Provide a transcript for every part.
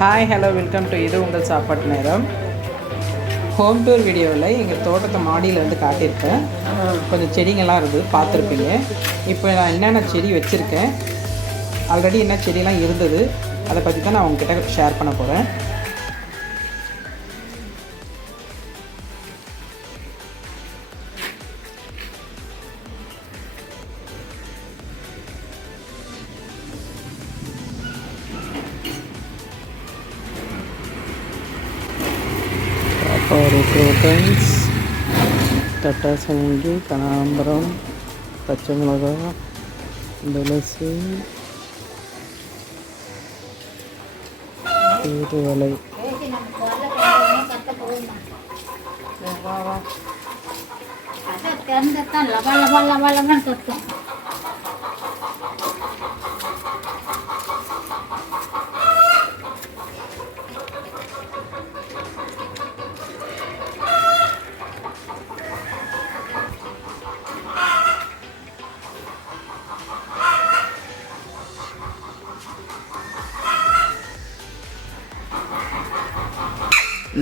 Hi hello welcome to இது உங்கள் சாப்பாட்டு நேரம். ஹோம் டூர் வீடியோவில் எங்கள் தோட்டத்தை மாடியில் வந்து காட்டியிருப்பேன் கொஞ்சம் செடிங்கள்லாம் இருக்குது பார்த்துருப்பீங்க. இப்போ நான் என்னென்ன செடி வச்சுருக்கேன்? ஆல்ரெடி என்ன செடிலாம் இருந்தது? அதை பற்றி தான் நான் உங்ககிட்ட ஷேர் பண்ண போகிறேன் പ്രോട്ടീൻസ് തട്ട സമുദ്രി കണാമ്പറം പച്ചമുളക് തുളസി തീരുവലൈ Kita tanda tanda, lama lama lama lama.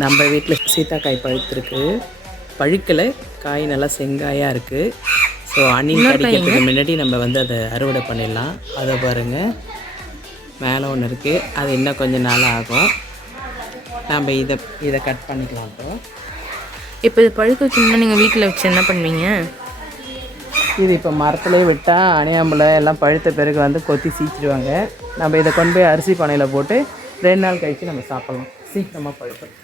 நம்ம வீட்டில் சீத்தாக்காய் பழுத்திருக்கு. பழுக்கலை. காய் நல்லா செங்காயாக இருக்குது ஸோ அணில் கடிக்கிறதுக்கு முன்னாடி நம்ம வந்து அதை அறுவடை பண்ணிடலாம். அதை பாருங்கள் மேலே ஒன்று இருக்குது அது இன்னும் கொஞ்சம் நாள் ஆகும். நம்ம இதை இதை கட் பண்ணிக்கலாம் இப்போ. இப்போ இது பழுக்க வச்சோம்னா நீங்கள் வீட்டில் வச்சு என்ன பண்ணுவீங்க? இது இப்போ மரத்துலேயே விட்டால் அணியாம்பழை எல்லாம் பழுத்த பிறகு வந்து கொத்தி சீச்சிடுவாங்க. நம்ம இதை கொண்டு போய் அரிசி பானையில் போட்டு ரெண்டு நாள் கழித்து நம்ம சாப்பிட்லாம். சீக்கிரமாக பழுக்கும்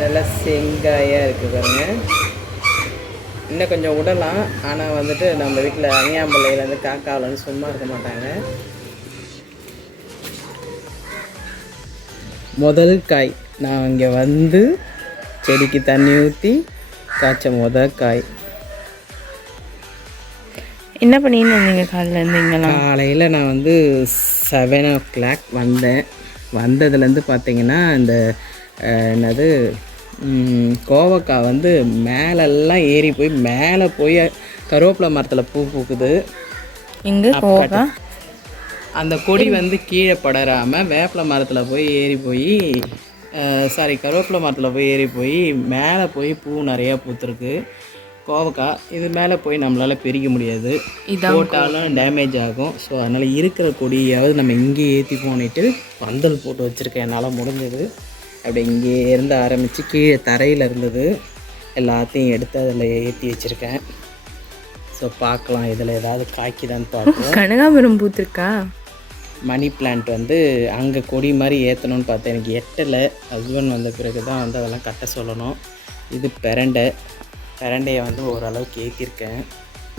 நல்லா செங்காயாக இருக்குது பாருங்க. இன்னும் கொஞ்சம் விடலாம். ஆனால் வந்துட்டு நம்ம வீட்டில் அணியாம்பள்ளையிலேருந்து காக்காவிலேருந்து சும்மா இருக்க மாட்டாங்க. முதல் காய். நான் இங்கே வந்து செடிக்கு தண்ணி ஊற்றி காய்ச்ச முதல் காய். என்ன பண்ணின்னு வந்தீங்க காலையில் இருந்தீங்களா காலையில் நான் வந்து செவன் ஓ கிளாக் வந்தேன். வந்ததுலேருந்து பார்த்தீங்கன்னா இந்த என்னது கோவக்காய் வந்து மேலெல்லாம் ஏறி போய் மேலே போய் கருவேப்பிலை மரத்தில் பூ பூக்குது. எங்கே கோவக்கா அந்த கொடி வந்து கீழே படராமல் வேப்பிலை மரத்தில் போய் ஏறி போய் சாரி கருவேப்பிலை மரத்தில் போய் ஏறி போய் மேலே போய் பூ நிறையா பூத்துருக்கு. கோவக்காய் இது மேலே போய் நம்மளால் பிரிக்க முடியாது. போட்டாலும் டேமேஜ் ஆகும். ஸோ அதனால் இருக்கிற கொடியாவது நம்ம இங்கேயே ஏற்றி போனிட்டு பந்தல் போட்டு வச்சுருக்கேன். என்னால் முடிஞ்சது. அப்படி இங்கே இருந்து ஆரம்பித்து கீழே தரையில் இருந்தது. எல்லாத்தையும் எடுத்து அதில் ஏற்றி வச்சுருக்கேன். ஸோ பார்க்கலாம். இதில் ஏதாவது காய்க்குதான்னு பார்ப்போம் கனகாபுரம் பூத்திருக்கா மணி பிளான்ட் வந்து அங்கே கொடி மாதிரி ஏற்றணும்னு பார்த்தேன். எனக்கு எட்டலை. ஹஸ்பண்ட் வந்த பிறகு தான் வந்து அதெல்லாம் கட்ட சொல்லணும். இது பெரண்டை. பெரண்டையை வந்து ஓரளவுக்கு ஏற்றிருக்கேன்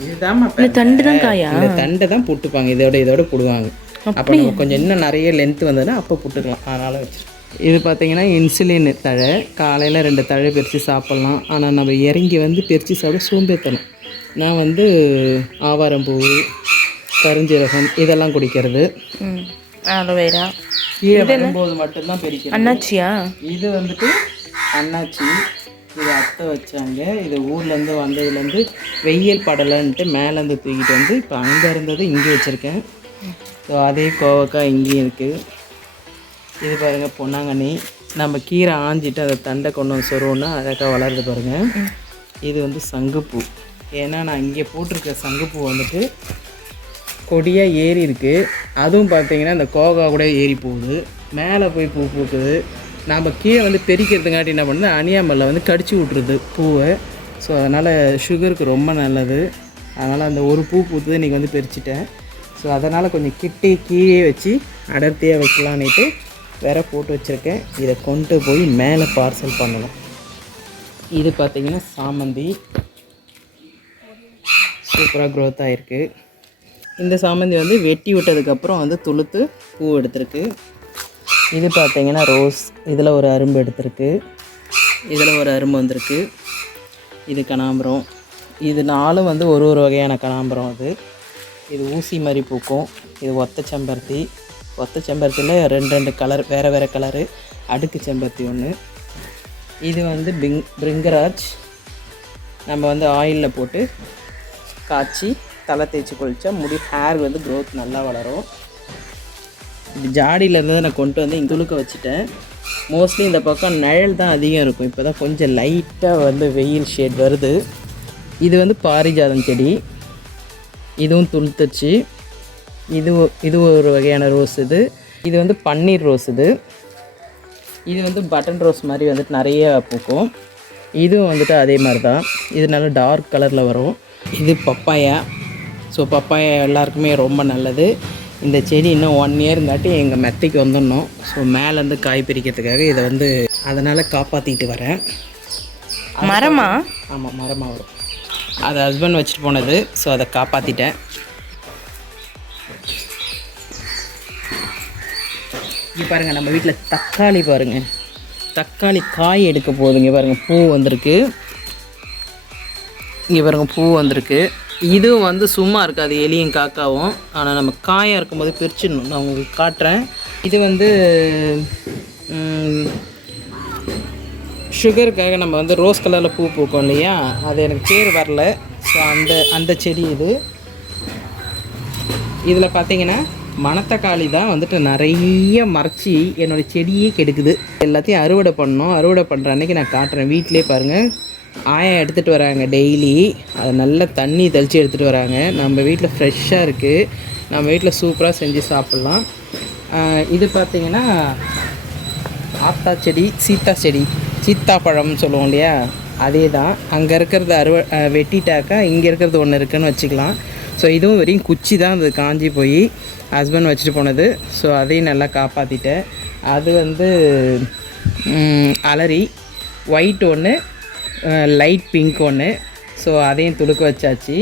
இதுதான் இந்த தண்டு தான் காயா இந்த தண்டை தான் புட்டுப்பாங்க. இதோட இதோட போடுவாங்க. அப்போ நம்ம கொஞ்சம் இன்னும் நிறைய லென்த் வந்ததுன்னா அப்போ புட்டுக்கலாம். அதனால் வச்சிருக்கேன் இது பார்த்தீங்கன்னா இன்சுலின் தழை. காலையில் ரெண்டு தழை பிரித்து சாப்பிட்லாம். ஆனால் நம்ம இறங்கி வந்து பிரித்து சாப்பிட சோம்பேத்தணும் நான் வந்து ஆவாரம்பூ கருஞ்சீரகம் இதெல்லாம் குடிக்கிறது. ம். அலோவேரா கீழே வரும்போது மட்டும்தான் பிரிக்கிறது அண்ணாச்சியா இது வந்துட்டு அண்ணாச்சி இது அத்தை வச்சாங்க. இது ஊர்லேருந்து வந்ததுலேருந்து வெயில் படலைன்ட்டு மேலேருந்து தூக்கிட்டு வந்து இப்போ அங்கே இருந்தது இங்கே வச்சுருக்கேன். ஸோ அதே கோவக்காய் இங்கேயும் இருக்குது இது பாருங்கள் பொன்னாங்கண்ணி. நம்ம கீரை ஆஞ்சிட்டு அதை தண்டை கொண்டு வந்து சொருவோன்னா அழகாக வளருது பாருங்கள் இது வந்து சங்குப்பூ. ஏன்னா நான் இங்கே போட்டிருக்க சங்குப்பூ வந்துட்டு கொடியாக ஏறி இருக்குது அதுவும் பார்த்தீங்கன்னா இந்த கோகா கூட ஏறி போகுது. மேலே போய் பூ பூக்குது. நாம் கீழே வந்து பெருக்கிறதுங்காட்டி என்ன பண்ணுது? அனியாமல்ல வந்து கடிச்சு விட்ருது பூவை. ஸோ அதனால் சுகருக்கு ரொம்ப நல்லது. அதனால் அந்த ஒரு பூ பூத்து இன்றைக்கி வந்து பிரிச்சுட்டேன் ஸோ அதனால் கொஞ்சம் கிட்டே கீழே வச்சு அடர்த்தியாக வைக்கலான்னுட்டு வேற போட்டு வச்சுருக்கேன். இதை கொண்டு போய் மேலே பார்சல் பண்ணணும். இது பார்த்தீங்கன்னா சாமந்தி. சூப்பராக க்ரோத் ஆகிருக்கு இந்த சாமந்தி வந்து வெட்டி விட்டதுக்கப்புறம் வந்து துளுத்து பூ எடுத்திருக்கு. இது பார்த்தீங்கன்னா ரோஸ். இதில் ஒரு அரும்பு எடுத்திருக்கு. இதில் ஒரு அரும்பு வந்திருக்கு. இது கனாம்பரம் இது நாலும் வந்து ஒரு ஒரு வகையான கனாம்பரம் அது. இது ஊசி மாதிரி பூக்கும். இது ஒத்த செம்பருத்தி. ஒத்த செம்பருத்தியில் ரெண்டு ரெண்டு கலர் வேறு வேறு கலரு. அடுக்கு செம்பருத்தி ஒன்று இது வந்து பிங் பிரிங்கராஜ். நம்ம வந்து ஆயிலில் போட்டு காய்ச்சி தலை தேய்ச்சி குளித்தா முடி ஹேர் வந்து க்ரோத் நல்லா வளரும். இது ஜாடியிலேருந்து நான் கொண்டு வந்து இங்கே துளுக்க வச்சுட்டேன். மோஸ்ட்லி இந்த பக்கம் நிழல் தான் அதிகம் இருக்கும். இப்போ தான் கொஞ்சம் லைட்டாக வந்து வெயில் ஷேட் வருது. இது வந்து பாரிஜாதம் செடி. இதுவும் துளுத்துச்சு. இது இது ஒரு வகையான ரோஸ் இது. இது வந்து பன்னீர் ரோஸ் இது. இது வந்து பட்டன் ரோஸ் மாதிரி வந்துட்டு நிறைய பூக்கும். இதுவும் வந்துட்டு அதே மாதிரி தான் இது நல்லா டார்க் கலரில் வரும். இது பப்பாயா. ஸோ பப்பாயா எல்லாருக்குமே ரொம்ப நல்லது. இந்த செடி இன்னும் ஒன் இயருங்காட்டி எங்கள் மெத்தைக்கு வந்துடணும். ஸோ மேலேருந்து காய் பிரிக்கிறதுக்காக இதை வந்து அதனால் காப்பாற்றிட்டு வரேன். மரமா? ஆமாம் மரமாக வரும். அது ஹஸ்பண்ட் வச்சுட்டு போனது. ஸோ அதை காப்பாற்றிட்டேன் இங்கே பாருங்கள் நம்ம வீட்டில் தக்காளி பாருங்கள் தக்காளி காய் எடுக்க போகுதுங்க பாருங்கள் பூ வந்திருக்கு. இங்கே பாருங்க பூ வந்திருக்கு. இதுவும் வந்து சும்மா இருக்காது எலியும் காக்காவும். ஆனால் நம்ம காயாக இருக்கும்போது பிரிச்சிடணும். நான் உங்களுக்கு காட்டுறேன். இது வந்து சுகருக்காக நம்ம வந்து ரோஸ் கலரில் பூ பூக்கும் இல்லையா? அது எனக்கு பேர் வரல. ஸோ அந்த அந்த செடி இது. இதில் பார்த்தீங்கன்னா மணத்தக்காளி தான் வந்துட்டு நிறைய மறைச்சி என்னோடய செடியே கெடுக்குது. எல்லாத்தையும் அறுவடை பண்ணோம் அறுவடை பண்ணுற அன்னைக்கு நான் காட்டுறேன். வீட்டிலே பாருங்கள் ஆயா எடுத்துகிட்டு வராங்க டெய்லி அதை நல்லா தண்ணி தெளித்து எடுத்துகிட்டு வராங்க. நம்ம வீட்டில் ஃப்ரெஷ்ஷாக இருக்குது நம்ம வீட்டில் சூப்பராக செஞ்சு சாப்பிட்லாம். இது பார்த்தீங்கன்னா ஆத்தா செடி சீத்தா செடி சீத்தாப்பழம்னு சொல்லுவோம் இல்லையா? அதே தான் அங்கே இருக்கிறது அறுவ வெட்டிட்டாக்கா இங்கே இருக்கிறது ஒன்று இருக்குன்னு வச்சுக்கலாம். ஸோ இதுவும் வெறும் குச்சி தான். அது காஞ்சி போய் ஹஸ்பண்ட் வச்சுட்டு போனது. ஸோ அதையும் நல்லா காப்பாற்றிட்டேன் அது வந்து அலரி. ஒயிட் ஒன்று லைட் பிங்க் ஒன்று ஸோ அதையும் துளுக்க வச்சாச்சு.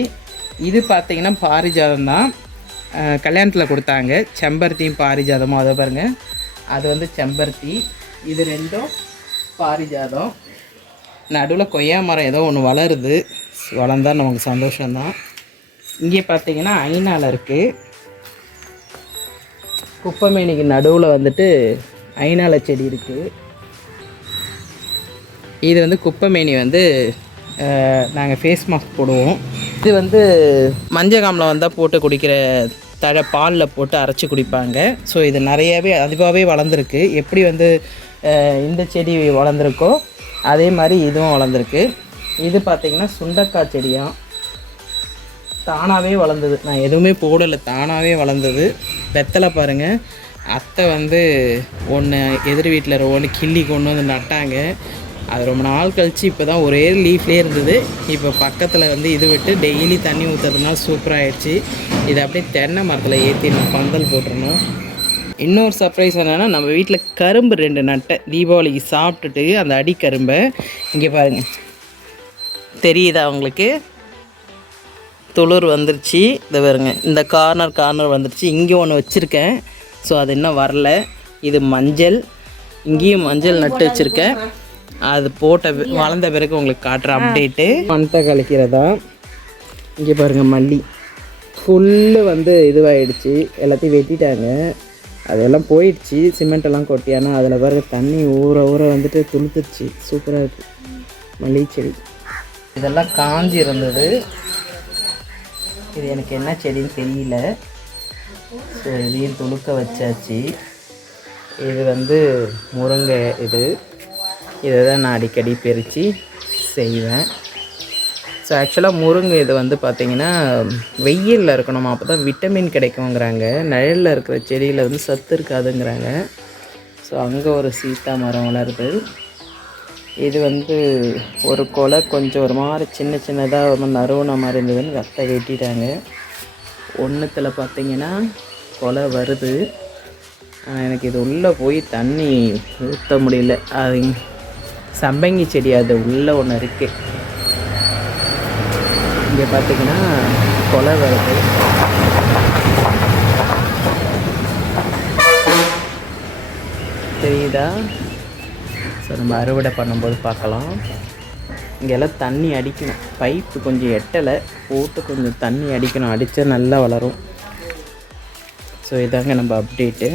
இது பார்த்தீங்கன்னா பாரிஜாதம் தான். கல்யாணத்தில் கொடுத்தாங்க. செம்பருத்தியும் பாரிஜாதமும். அதை பாருங்கள் அது வந்து செம்பருத்தி. இது ரெண்டும் பாரிஜாதம். நடுவில் கொய்யா மரம் ஏதோ ஒன்று வளருது. வளர்ந்தா நமக்கு சந்தோஷம்தான். இங்கே பார்த்தீங்கன்னா ஐநாள் இருக்குது குப்பமேனிக்கு நடுவில் வந்துட்டு ஐநாள செடி இருக்குது இது வந்து குப்பைமேனி வந்து நாங்கள் ஃபேஸ் மாஸ்க் போடுவோம். இது வந்து மஞ்சகாமில் வந்தால் போட்டு குடிக்கிற தழை பாலில் போட்டு அரைச்சி குடிப்பாங்க. ஸோ இது நிறையவே அதுவாகவே வளர்ந்துருக்கு. எப்படி வந்து இந்த செடி வளர்ந்துருக்கோ அதே மாதிரி இதுவும் வளர்ந்துருக்கு. இது பார்த்திங்கன்னா சுண்டக்காய் செடியாக தானாகவே வளர்ந்தது. நான் எதுவுமே போடலை. தானாகவே வளர்ந்தது. வெத்தலை பாருங்கள் அத்தை வந்து ஒன்று எதிர் வீட்டில் ஒன்று கிள்ளி கொண்டு வந்து நட்டாங்க. அது ரொம்ப நாள் கழித்து இப்போ தான் ஒரே லீஃப்லேயே இருந்தது. இப்போ பக்கத்தில் வந்து இது விட்டு டெய்லி தண்ணி ஊற்றுறதுனால சூப்பராகிடுச்சு இதை அப்படியே தென்னை மரத்தில் ஏற்றி நான் பந்தல் போட்டுருணும் இன்னொரு சர்ப்ரைஸ் என்னென்னா நம்ம வீட்டில் கரும்பு ரெண்டு நட்டை. தீபாவளிக்கு சாப்பிட்டுட்டு அந்த அடிக்கரும்பை இங்கே பாருங்கள் தெரியுதா அவங்களுக்கு துளிர் வந்துருச்சு. இதை பாருங்க. இந்த கார்னர் கார்னர் வந்துருச்சு. இங்கே ஒன்று வச்சுருக்கேன். ஸோ அது இன்னும் வரல. இது மஞ்சள். இங்கேயும் மஞ்சள் நட்டு வச்சுருக்கேன். அது போட்ட வளர்ந்த பிறகு உங்களுக்கு காட்டுற அப்டேட்டு மணத்தை கழிக்கிறதா? இங்கே பாருங்கள் மல்லி. ஃபுல்லு வந்து இதுவாகிடுச்சு எல்லாத்தையும் வெட்டிட்டாங்க. அதெல்லாம் போயிடுச்சு. சிமெண்ட் எல்லாம் கொட்டி ஆனால் அதில் பாருங்க தண்ணி ஊற ஊற வந்துட்டு துளுத்துருச்சு. சூப்பராக இருக்குது மல்லி செடி. இதெல்லாம் காஞ்சி இருந்தது. இது எனக்கு என்ன செடின்னு தெரியல. ஸோ இதையும் துளுக்க வச்சாச்சு. இது வந்து முருங்கை இது. இதை தான் நான் அடிக்கடி பறித்து செய்வேன். ஸோ ஆக்சுவலாக முருங்கை இது வந்து பார்த்திங்கன்னா வெயிலில் இருக்கணுமா? அப்போ தான் விட்டமின் கிடைக்குங்கிறாங்க நிழலில் இருக்கிற செடியில் வந்து சத்து இருக்காதுங்கிறாங்க. ஸோ அங்கே ஒரு சீத்தா மரம் வளருது. இது வந்து ஒரு கொலை கொஞ்சம் ஒரு மாதிரி சின்ன சின்னதாக ஒரு மாதிரி நறுவன மாதிரி இருந்ததுன்னு ரத்தை வெட்டிட்டாங்க. ஒன்றுத்தில் பார்த்தீங்கன்னா கொலை வருது. ஆனால் எனக்கு இது உள்ளே போய் தண்ணி ஊற்ற முடியல. அது சம்பங்கி செடி அது உள்ளே ஒன்று இருக்குது இங்கே பார்த்தீங்கன்னா கொலை வருது. தெரியுதா? ஸோ நம்ம அறுவடை பண்ணும்போது பார்க்கலாம். இங்கெல்லாம் தண்ணி அடிக்கணும். பைப்பு கொஞ்சம் எட்டலை போட்டு கொஞ்சம் தண்ணி அடிக்கணும். அடித்தா நல்லா வளரும். ஸோ இதாங்க நம்ம அப்டேட்டு.